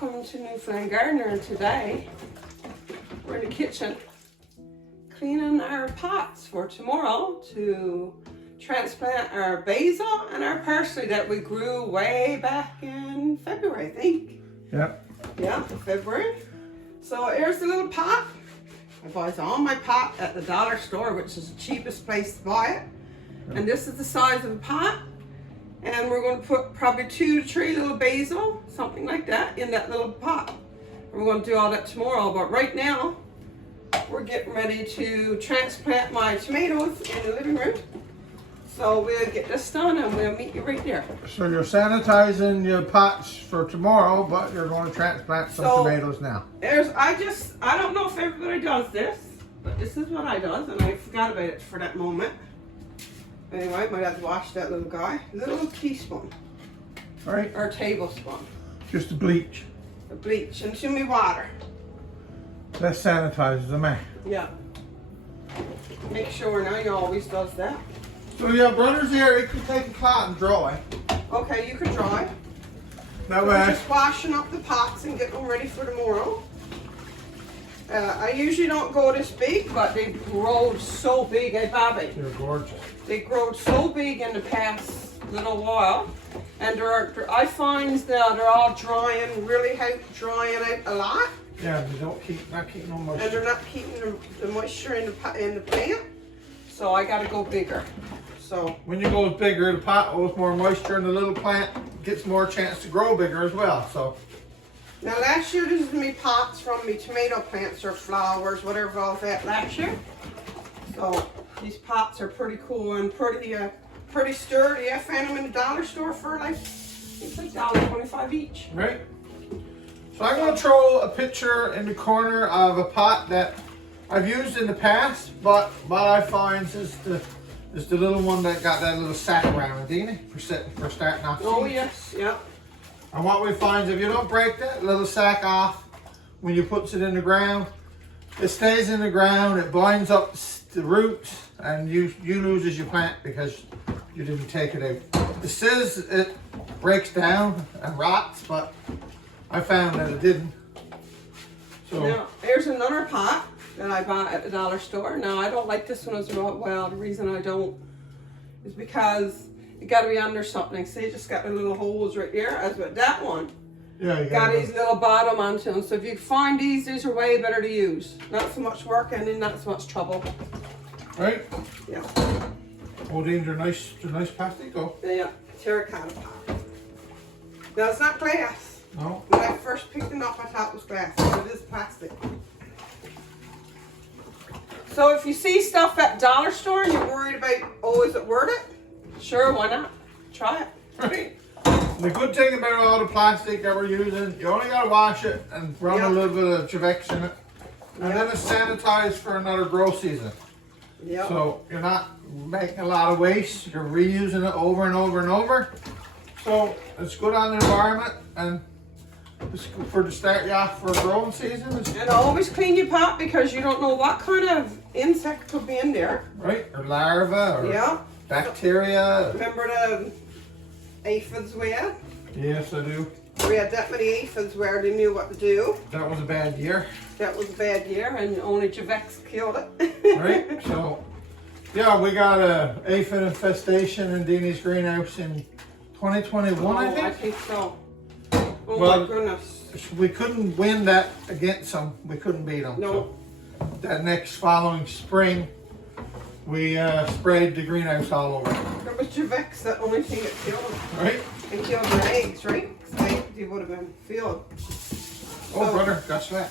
welcome to Newfoundland Gardener. Today we're in the kitchen cleaning our pots for tomorrow to transplant our basil and our parsley that we grew way back in February, I think. Yep. Yeah, February. So here's the little pot. I buy all my pot at the dollar store, which is the cheapest place to buy it. Yep. And this is the size of the pot. And we're going to put probably 2 to 3 little basil, something like that, in that little pot. We're going to do all that tomorrow, but right now, we're getting ready to transplant my tomatoes in the living room. So we'll get this done and we'll meet you right there. So you're sanitizing your pots for tomorrow, but you're going to transplant some tomatoes now. I don't know if everybody does this, but this is what I does, and I forgot about it for that moment. Anyway, might have to wash that little guy. Little teaspoon. Right. Or tablespoon. Just the bleach. The bleach into me water. That sanitizes them, eh? Yeah. Make sure now you always does that. So yeah, brothers here, you can take a cloth and dry. Okay, you can dry. That We're way. just washing up the pots and getting them ready for tomorrow. I usually don't go this big, but they grow so big, eh, Bobby? They're gorgeous. They grow so big in the past little while, and I find that they're all drying out a lot. Yeah, they not keeping no moisture. And they're not keeping the moisture in the plant. So I got to go bigger. So when you go bigger, the pot holds more moisture, and the little plant gets more chance to grow bigger as well. So. Now last year, this is me pots from me tomato plants or flowers, whatever all that last year. So these pots are pretty cool and pretty sturdy. I found them in the dollar store for like, it's like $1.25 each. Right. So I'm going to throw a picture in the corner of a pot that I've used in the past, but what I find is the little one that got that little sack around it, didn't it? For starting off. Oh seeds. yes, yeah. And what we find is if you don't break that little sack off when you put it in the ground, it stays in the ground, it binds up the roots, and you loses your plant because you didn't take it out. It says it breaks down and rots, but I found that it didn't. So now here's another pot that I bought at the dollar store. Now I don't like this one as well. The reason I don't is because it got to be under something. See, it just got the little holes right there. As with that one, yeah, you got these little bottom onto them. So if you find these are way better to use. Not so much work and not so much trouble. Right? Yeah. Oh, these are nice. They're nice plastic, though. Yeah, terracotta pot. Now it's not glass. No. When I first picked them up, I thought it was glass, but it is plastic. So if you see stuff at dollar store and you're worried about, oh, is it worth it? Sure, why not? Try it. Right. The good thing about all the plastic that we're using, you only gotta wash it and run a little bit of Javex in it. And then it's sanitized for another grow season. Yep. So you're not making a lot of waste, you're reusing it over and over and over. So it's good on the environment and it's good for to start you off for a growing season. And always clean your pot because you don't know what kind of insect could be in there. Right, or larva or bacteria. Remember the aphids we had? Yes, I do. We had that many aphids where they knew what to do. That was a bad year. That was a bad year and only Javex killed it. Right, so yeah, we got a aphid infestation in Deanie's greenhouse in 2021, I think. I think so. Oh well, my goodness. We couldn't win that against them. We couldn't beat them. No. So that next following spring, we sprayed the greenhouse all over. It was Javex, the only thing that killed them. Right? And killed their eggs, right? Because they would have been filled. Oh, brother, that's that.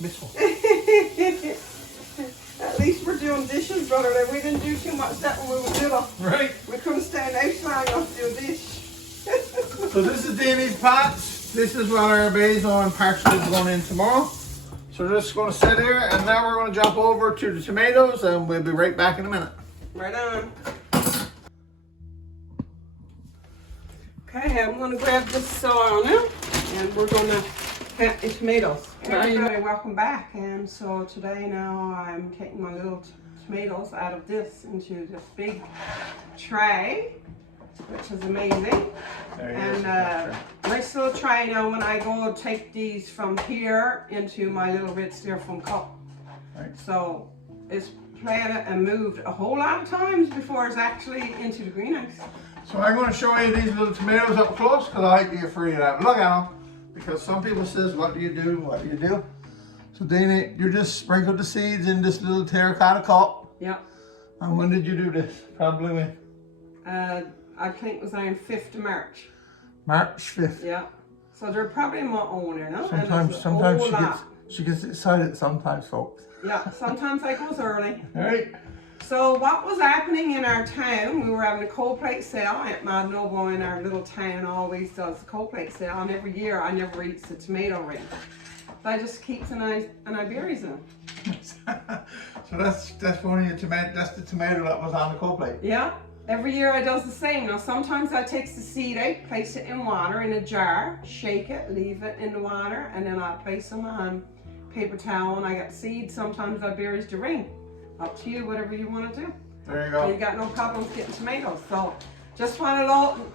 Miss one. At least we're doing dishes, brother. We didn't do too much that when we were little. Right. We couldn't stand outside enough to do a dish. So this is Deanie's pots. This is what our basil and parsley is going in tomorrow. So we're just going to sit here and now we're going to jump over to the tomatoes and we'll be right back in a minute. Right on. Okay, I'm going to grab this soil now and we're going to plant the tomatoes. Hey everybody, welcome back. And so today now I'm taking my little tomatoes out of this into this big tray, which is amazing. And nice little tray now when I go take these from here into my little red styrofoam cup. Right. So it's planted and moved a whole lot of times before it's actually into the greenhouse. So I'm going to show you these little tomatoes up close because I like to get free of that. Look at them. Because some people says, what do you do? What do you do? So Dana, you just sprinkle the seeds in this little terracotta cup. Yeah. And when did you do this? Probably when? I think it was on 5th of March. March 5th. Yeah. So they're probably my owner, no? Sometimes she gets excited sometimes, folks. Yeah, sometimes I goes early. All right. So what was happening in our town, we were having a cold plate sale. Aunt Mad Noble in our little town always does a cold plate sale, and every year I never eats the tomato ring. So I just keeps and I buries them. So that's one of your tomato. That's the tomato that was on the cold plate. Yeah. Every year I does the same. Now sometimes I takes the seed out, place it in water in a jar, shake it, leave it in the water, and then I place them on paper towel and I got seeds. Sometimes I buries the ring. Up to you, whatever you want to do. There you go. You got no problems getting tomatoes. So just want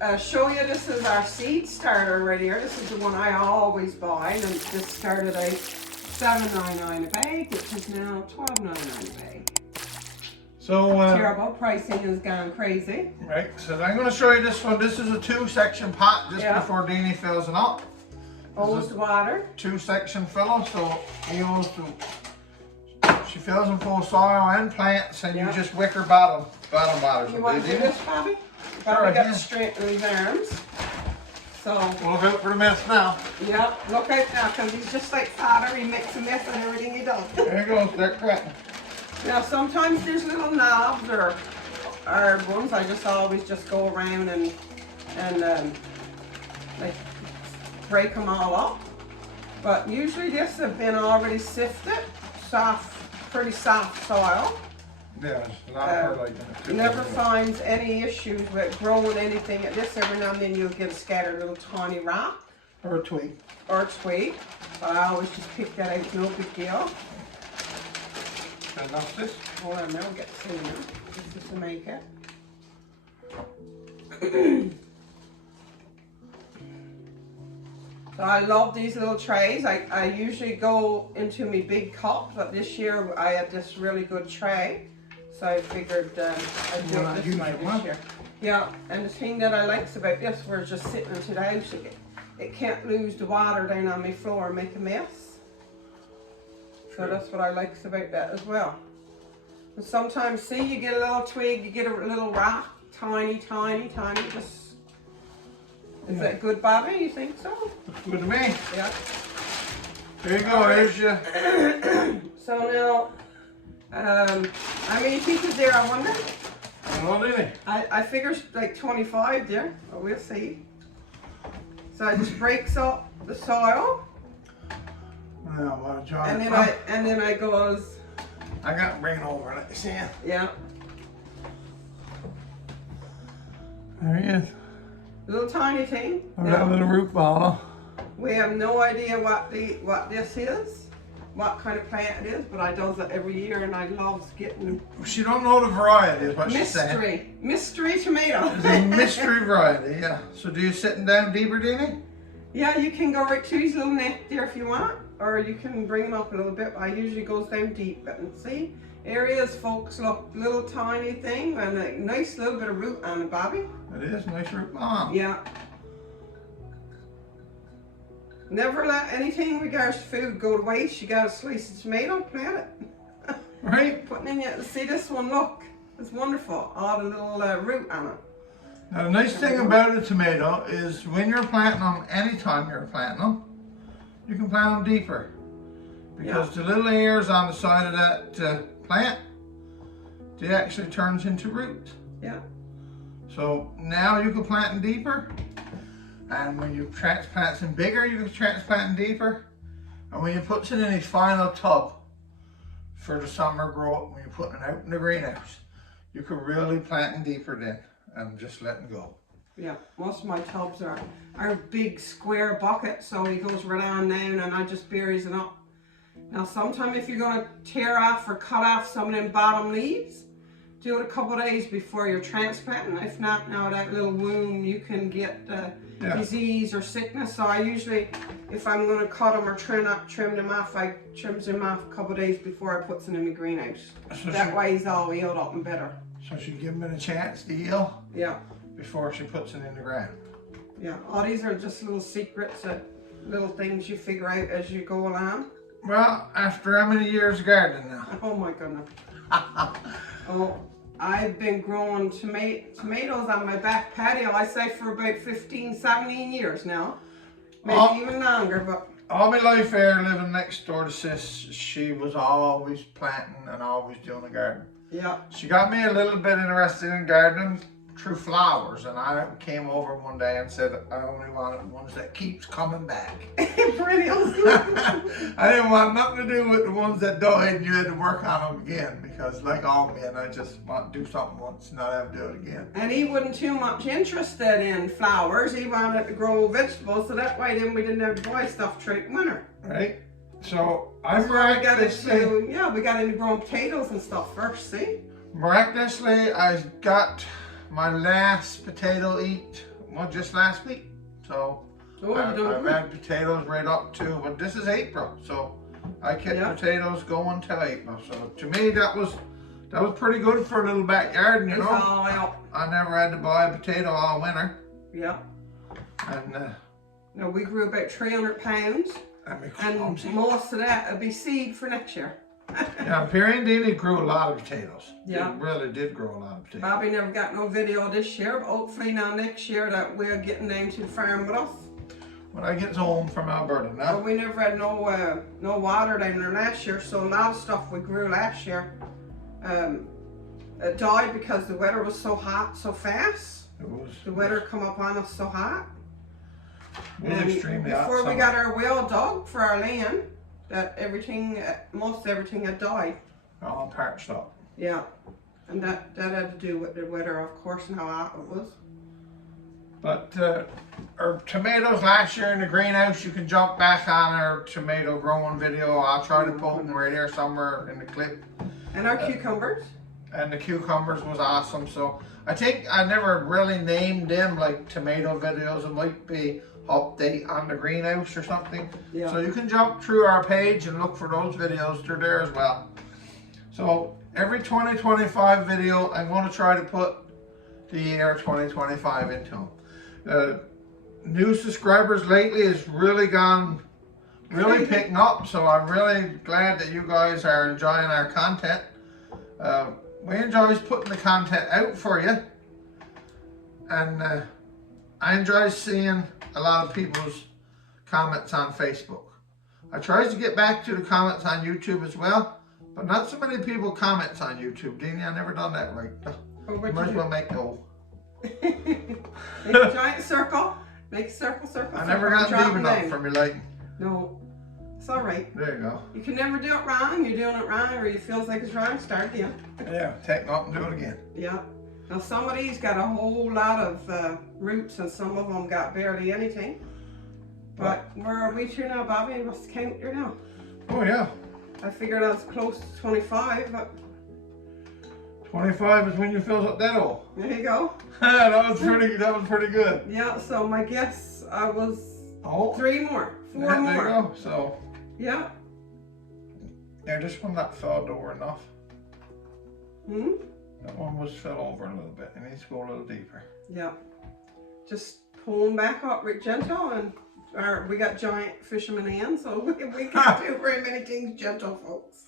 to show you, this is our seed starter right here. This is the one I always buy, and this started out $7.99 a bag, which is now $12.99 a bag. So terrible pricing has gone crazy. Right. So I'm going to show you this one. This is a 2-section pot just before Deanie fills it up. Holds the water. 2-section filler, so he goes to. She fills them full of soil and plants, and you just wick her bottom waters. You want to do this, Bobby? Bobby got to straighten these arms. So we'll look out for the mess now. Yeah, look out now, because he's just like father. He makes a mess of everything he does. There you go, start cutting. Now sometimes there's little knobs or ones. I just always just go around and like break them all up. But usually this have been already sifted, pretty soft soil. Yeah, it's not percolating it too. Never finds any issues with growing anything at this. Every now and then you'll get a scattered little tiny rock. Or a twig. Or a twig. But I always just pick that out, no big deal. And that's this. Hold on, now we'll get to see now. This is to make it. So I love these little trays. I usually go into my big cup, but this year I had this really good tray. So I figured I'd do it this way this year. Yeah, and the thing that I likes about this, we're just sitting into the house, it can't lose the water down on my floor and make a mess. So that's what I likes about that as well. And sometimes, see, you get a little twig, you get a little rock, tiny, just. Is that good, Bobby? You think so? Looks good to me. Yeah. There you go, there's your... So now, how many pieces there, I wonder? I figure like 25 there, but we'll see. So I just breaks up the soil. Now, what a jar. And then I goes. I got to bring it over, let me see it. Yeah. There he is. Little tiny thing. That little root ball. We have no idea what this is, what kind of plant it is, but I does it every year, and I loves getting. She don't know the variety, is what she's saying. Mystery tomato. It's a mystery variety, yeah. So do you sitting down deeper, Deanie? Yeah, you can go right to his little neck there if you want, or you can bring him up a little bit. I usually goes down deep, but see, areas, folks, look, little tiny thing, and a nice little bit of root on it, Bobby. It is, nice root ball. Yeah. Never let anything in regards to food go to waste. You got a slice of tomato, plant it. Right. Putting in your, see this one, look, it's wonderful. All the little root on it. Now the nice thing about a tomato is when you're planting them, anytime you're planting them, you can plant them deeper. Because the little hairs on the side of that plant, they actually turns into roots. Yeah. So now you can plant them deeper. And when you transplant them bigger, you can transplant them deeper. And when you put it in a final tub for the summer grow up, when you're putting it out in the greenhouse, you can really plant them deeper then and just let them go. Yeah, most of my tubs are big square buckets, so he goes right on down and I just buries it up. Now sometime if you're going to tear off or cut off some of them bottom leaves, do it a couple of days before you're transplanting. If not, now that little wound you can get disease or sickness. So I usually, if I'm going to cut them or trim them off, I trims them off a couple of days before I put them in my greenhouse. So that way he's all healed up and better. So she give him a chance to heal? Yeah. Before she puts it in the ground? Yeah, all these are just little secrets, little things you figure out as you go along. Well, after how many years of gardening now? Oh my goodness. Oh, I've been growing tomatoes on my back patio, I say, for about 15, 17 years now. Maybe even longer, but... All my life here, living next door to Sis, she was always planting and always doing a garden. Yeah. She got me a little bit interested in gardening through flowers, and I came over one day and said I only wanted ones that keeps coming back. Brilliant. I didn't want nothing to do with the ones that died and you had to work on them again, because like all men, I just want to do something once and not have to do it again. And he wasn't too much interested in flowers. He wanted to grow vegetables, so that way then we didn't have to buy stuff throughout the winter. Right? So I we got into growing potatoes and stuff first, see? Miraculously, I got my last potato eat, well, just last week. So I've had potatoes right up to, but this is April, so I kept potatoes going till April. So to me, that was pretty good for a little backyard, you know. I never had to buy a potato all winter. Yeah. And no, we grew about 300 pounds, and most of that would be seed for next year. Yeah, Dini grew a lot of potatoes. Yeah. It really did grow a lot of potatoes. Bobby never got no video this year, but hopefully now next year that we're getting down to the farm with us. When I get home from Alberta now. But we never had no water down there last year, so a lot of stuff we grew last year it died because the weather was so hot so fast. The weather come up on us so hot. It was extremely hot. Before we got our well dug for our land, that most everything had died. All parched up. Yeah, and that had to do with the weather, of course, and how hot it was. But our tomatoes last year in the greenhouse, you can jump back on our tomato growing video. I'll try to put them right here somewhere in the clip. And our cucumbers. And the cucumbers was awesome. So I think I never really named them like tomato videos. It might be update on the greenhouse or something. Yeah. So you can jump through our page and look for those videos. They're there as well. So every 2025 video, I'm going to try to put the year 2025 into them. New subscribers lately has really picking up. So I'm really glad that you guys are enjoying our content. We enjoy putting the content out for you. And I enjoy seeing a lot of people's comments on Facebook. I try to get back to the comments on YouTube as well, but not so many people comments on YouTube. Dini, I never done that right. You might as well make no. Make a giant circle. Make a circle. I never got deep enough for me lighting. No, it's all right. There you go. You can never do it wrong. You're doing it wrong, or you feels like it's wrong. Start again. Yeah, take it up and do it again. Yeah. Now some of these got a whole lot of roots, and some of them got barely anything. But where are we to now, Bobby? What's the count here now? Oh yeah. I figured I was close to 25, but 25 is when you fill up that hole. There you go. That was pretty good. Yeah, so my guess I was 4 more. There you go. So yeah. Yeah, this one not filled over enough. Hmm? That one was filled over a little bit. It needs to go a little deeper. Yeah. Just pull them back up real gentle, and we got giant fisherman hands, so we can't do very many things gentle, folks.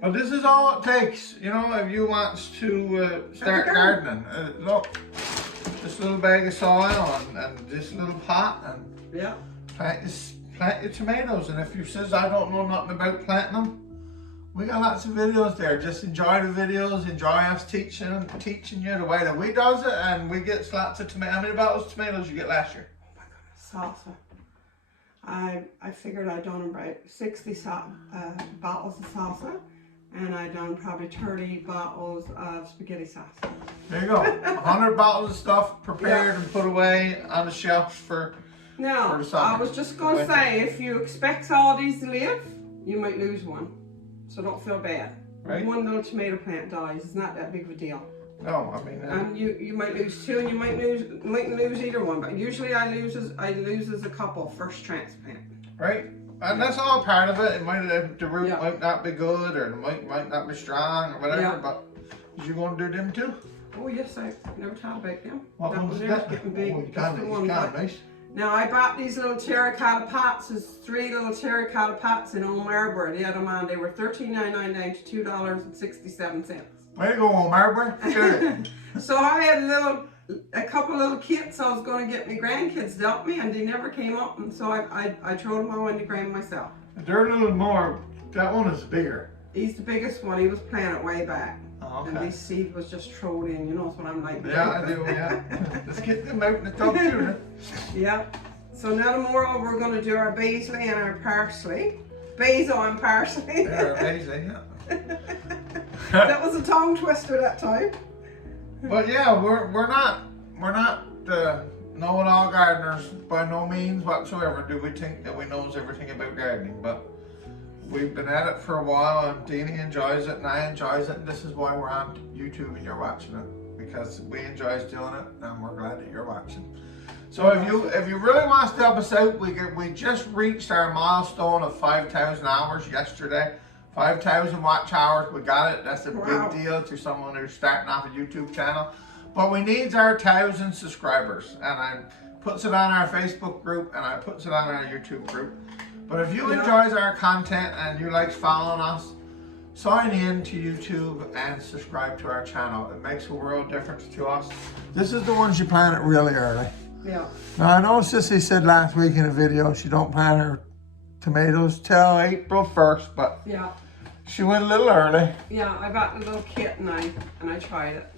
Well, this is all it takes, you know, if you want to start gardening. Look, this little bag of soil and this little pot, and plant your tomatoes. And if you says I don't know nothing about planting them, we got lots of videos there. Just enjoy the videos, enjoy us teaching you the way that we does it, and we get lots of tomatoes. How many bottles of tomatoes you get last year? Oh my goodness, salsa. I figured I done about 60 bottles of salsa, and I done probably 30 bottles of spaghetti sauce. There you go. 100 bottles of stuff prepared and put away on the shelf for the summer. I was just going to say, if you expect all these to live, you might lose one. So don't feel bad. Right. One little tomato plant dies. It's not that big of a deal. No, I mean, And you might lose 2, and you mightn't lose either one. But usually I lose as a couple first transplant. right? And that's all part of it. It might the root Yeah. might not be good, or it might not be strong, or whatever. Yeah. But you going to do them too? Oh yes, I never thought about them. What That one's one there's that? getting big. Oh, you That's can't, the you one can't, that- nice. Now I bought these little terracotta pots. There's 3 little terracotta pots in Old Marlborough. The other man, they were $13.99 down to $2.67. There you go, Marbury. Sure. So I had a couple little kits I was going to get my grandkids to help me, and they never came up, and so I threw them all in the ground myself. They're a little more. That one is bigger. He's the biggest one. He was planted way back. Oh, And okay. this seed was just thrown in, you know what I'm like. Yeah, I do. Yeah. Let's get them out in the tub too. Yeah. So now tomorrow we're going to do our basil and our parsley. Basil and parsley. They're amazing. Yeah. That was a tongue twister that time. But yeah, we're not know-it-all gardeners by no means whatsoever. Do we think that we knows everything about gardening? But we've been at it for a while, and Deanie enjoys it, and I enjoys it, and this is why we're on YouTube and you're watching it, because we enjoy doing it, and we're glad that you're watching. So if you really want to help us out, we just reached our milestone of 5,000 hours yesterday. 5,000 watch hours, we got it. That's a Wow. big deal to someone who's starting off a YouTube channel. But we need our 1,000 subscribers, and I puts it on our Facebook group, and I puts it on our YouTube group. But if you enjoys our content and you like following us, sign in to YouTube and subscribe to our channel. It makes a world difference to us. This is the ones you plant it really early. Yeah. Now I know Sissy said last week in a video she don't plant her tomatoes till April 1st, but Yeah. she went a little early. Yeah, I bought a little kit and I tried it.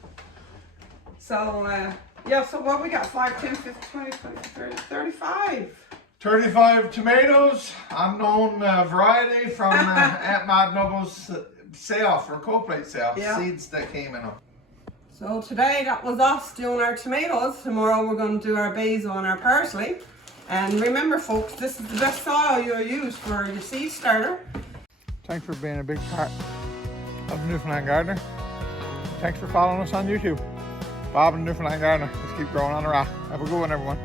So yeah, so what we got? 5, 10, 15, 20, 20, 30, 35. 35 tomatoes, unknown variety from Aunt Mad Nubble's sale for cold plate sale. Yeah. Seeds that came in them. So today that was us doing our tomatoes. Tomorrow we're going to do our basil and our parsley. And remember folks, this is the best soil you'll use for your seed starter. Thanks for being a big part of Newfoundland Gardener. Thanks for following us on YouTube. Bob and Newfoundland Gardener. Let's keep growing on the rock. Have a good one, everyone.